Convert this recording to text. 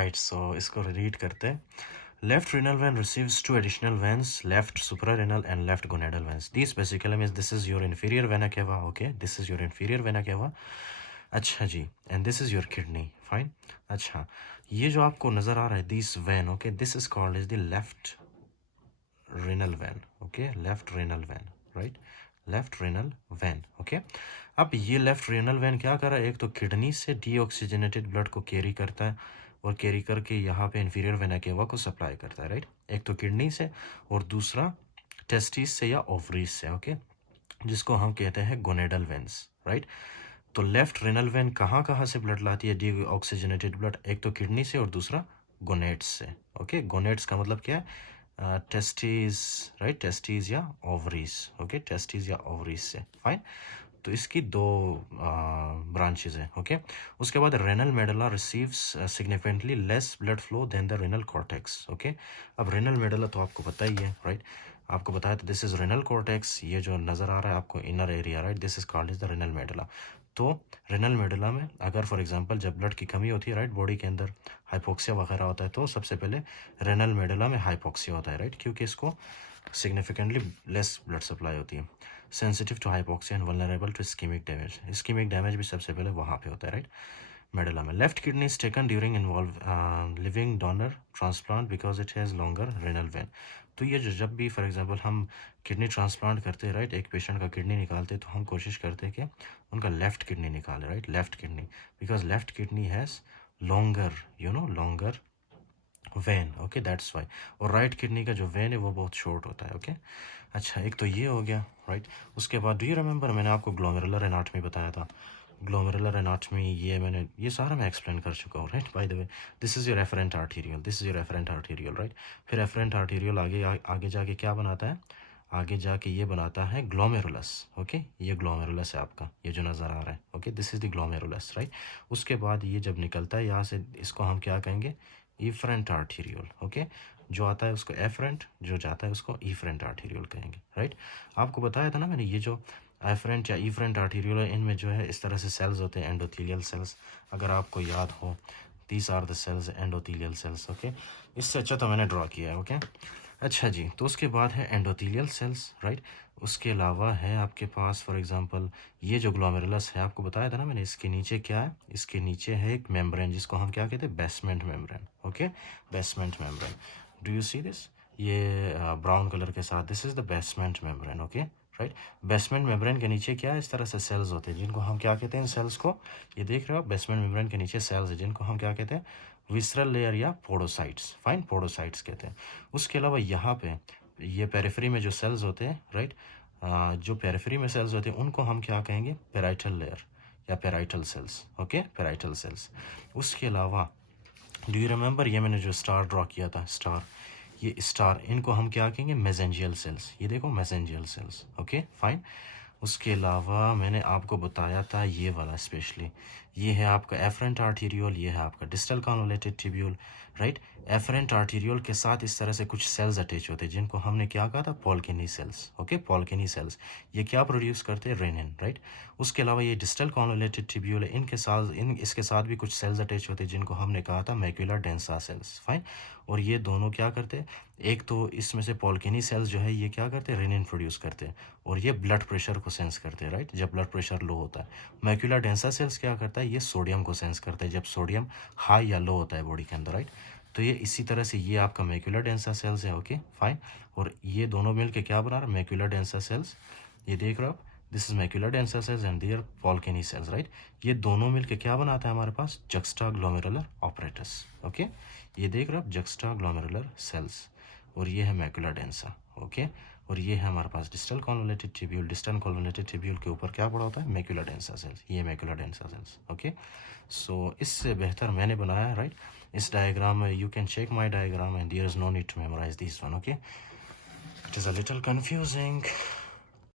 Right, सो इसको read करते हैं। Left renal vein receives two additional veins, left suprarenal and left gonadal veins. These basically means this is your inferior vena cava. Okay, this is your inferior vena cava. अच्छा जी, and this is your kidney. Fine. अच्छा, ये जो आपको नजर आ रहा है this vein, okay, this is called as the left renal vein. Okay, left renal vein, right? Left renal vein. Okay, अब ये लेफ्ट रेनल वैन क्या कर रहा है, एक तो किडनी से डीऑक्सीजनेटेड ब्लड को कैरी करता है और कैरी करके यहाँ पे इंफीरियर वेना केवा को सप्लाई करता है, राइट। एक तो किडनी से और दूसरा टेस्टिस से या ओवरीज से, ओके, जिसको हम कहते हैं गोनेडल वेन्स, राइट। तो लेफ्ट रेनल वेन कहाँ कहाँ से ब्लड लाती है डीऑक्सीजनेटेड ब्लड, एक तो किडनी से और दूसरा गोनेड्स से। ओके, गोनेड्स का मतलब क्या है, टेस्टिस, राइट, टेस्टिस या ओवरीज। ओके, टेस्टिस या ओवरीज से। फाइन, तो इसकी दो ब्रांचेज हैं। ओके, उसके बाद renal medulla receives significantly less blood flow than the renal cortex. Okay, अब रेनल मेडुला तो आपको पता ही है, राइट, आपको बताया तो दिस इज रेनल कॉर्टेक्स, ये जो नज़र आ रहा है आपको inner area, right, this is called is the renal medulla. तो रेनल मेडुला में अगर फॉर एग्जांपल जब ब्लड की कमी होती है, राइट, बॉडी के अंदर हाइपोक्सिया वगैरह होता है, तो सबसे पहले रेनल मेडुला में हाइपोक्सिया होता है, राइट, क्योंकि इसको सिग्निफिकेंटली लेस ब्लड सप्लाई होती है, sensitive to hypoxia and vulnerable to ischaemic damage. Ischaemic damage भी सबसे पहले वहाँ पे होता है, राइट, मेडुला में। Left kidney is taken during involve living donor transplant because it has longer renal vein. तो ये जो जब भी फॉर एग्जांपल हम किडनी ट्रांसप्लांट करते हैं, राइट, एक पेशेंट का किडनी निकालते हैं, तो हम कोशिश करते हैं कि उनका लेफ्ट किडनी निकाले, right, left kidney, because left kidney has longer, you know, longer when. Okay, that's why. और राइट किडनी का जो वेन है वो बहुत शॉर्ट होता है। ओके, अच्छा, एक तो ये हो गया, राइट। उसके बाद डू यू रिमेंबर मैंने आपको ग्लोमेरुलर एनाटमी बताया था, ग्लोमेरुलर एनाटमी, ये मैंने ये सारा मैं एक्सप्लेन कर चुका हूँ, right. By the way, this is your efferent arterial, this is your efferent arterial, right. फिर एफरेंट आर्टीरियल आगे जाके क्या बनाता है, आगे जाके ये बनाता है ग्लोमेरुलस। ओके, ये ग्लोमेरुलस है आपका, ये जो नज़र आ रहा है। Okay, this is the glomerulus, right. उसके बाद ये जब निकलता है यहाँ से, इसको हम क्या कहेंगे, इफरेंट आर्टीरियल। ओके, जो आता है उसको एफरेंट, जो जाता है उसको इफरेंट आर्टीरियल कहेंगे, राइट। आपको बताया था ना मैंने, ये जो एफरेंट या इफरेंट आर्टीरियल है, इनमें जो है इस तरह से सेल्स होते हैं, एंडोथीलियल सेल्स, अगर आपको याद हो, these are the cells, endothelial cells. Okay, इससे अच्छा तो मैंने ड्रॉ किया है। ओके, अच्छा जी, तो उसके बाद है एंडोथीलियल सेल्स, राइट। उसके अलावा है आपके पास फॉर एग्जांपल ये जो ग्लोमेरुलस है, आपको बताया था ना मैंने, इसके नीचे क्या है, इसके नीचे है एक मेम्ब्रेन, जिसको हम क्या कहते हैं, basement membrane. Okay, basement membrane, do you see this, ये ब्राउन कलर के साथ, this is the basement membrane. Okay, right. Basement membrane के नीचे क्या है, इस तरह से सेल्स होते हैं, जिनको हम क्या कहते हैं, सेल्स को, ये देख रहे हो, बेसमेंट मेम्ब्रेन के नीचे सेल्स है, जिनको हम क्या कहते हैं, विसरल लेयर या पोडोसाइट्स। फाइन, पोडोसाइट्स कहते हैं। उसके अलावा यहाँ पे ये पेरिफेरी में जो सेल्स होते हैं, राइट, जो पेरिफेरी में सेल्स होते हैं उनको हम क्या कहेंगे, पेराइटल लेयर या parietal cells. Okay, parietal cells. उसके अलावा डू यू रिमेंबर, ये मैंने जो स्टार ड्रॉ किया था, स्टार, ये स्टार, इनको हम क्या कहेंगे, मेसेंजियल सेल्स। ये देखो, मेसेंजियल सेल्स। Okay, fine. उसके अलावा मैंने आपको बताया था ये वाला स्पेशली, ये है आपका एफरेंट आर्टीरियल, ये है आपका distal convoluted tubule, right. Efferent arterial के साथ इस तरह से कुछ सेल्स अटैच होते हैं, जिनको हमने क्या कहा था, पॉल्किनी सेल्स। ओके, पॉल्किनी सेल्स, ये क्या प्रोड्यूस करते हैं, रेनिन, राइट। उसके अलावा ये डिस्टल कन्वोलेटेड ट्यूब्यूल है, इसके साथ भी कुछ सेल्स अटैच होते हैं, जिनको हमने कहा था मैक्यूलर डेंसा सेल्स। फाइन, और ये दोनों क्या करते हैं, एक तो इसमें से पॉल्किनी सेल्स जो है ये क्या करते हैं, रेनिन प्रोड्यूस करते हैं, और ये ब्लड प्रेशर को सेंस करते हैं, राइट, जब ब्लड प्रेशर लो होता है। मैक्यूलर डेंसा सेल्स क्या करता है, ये सोडियम को सेंस करता है, जब सोडियम हाई या लो होता है बॉडी के अंदर, राइट। तो ये इसी तरह से ये आपका मैक्यूलर डेंसा सेल्स है। Okay, fine. और ये दोनों मिलके क्या बना रहा है, मैक्यूलर डेंसा सेल्स, ये देख रहे हो आप, this is macula densa cells and there polkissen cells, right. ये दोनों मिलके क्या बनाता है हमारे पास, जक्स्टा ग्लोमेरुलर ऑपरेटस। ओके, ये देख रहे हो आप, जक्स्टा ग्लोमेरुलर सेल्स, और ये है मैक्यूलर डेंसा। ओके, और ये है हमारे पास distal convoluted tubule, distal convoluted tubule के ऊपर क्या पड़ा होता है, मैक्यूलर डेंसा सेल्स, ये macula densa cells. Okay, so इससे बेहतर मैंने बनाया, राइट, इस डायग्राम में you can check my diagram and there is no need to memorise this one. Okay, it is a little confusing,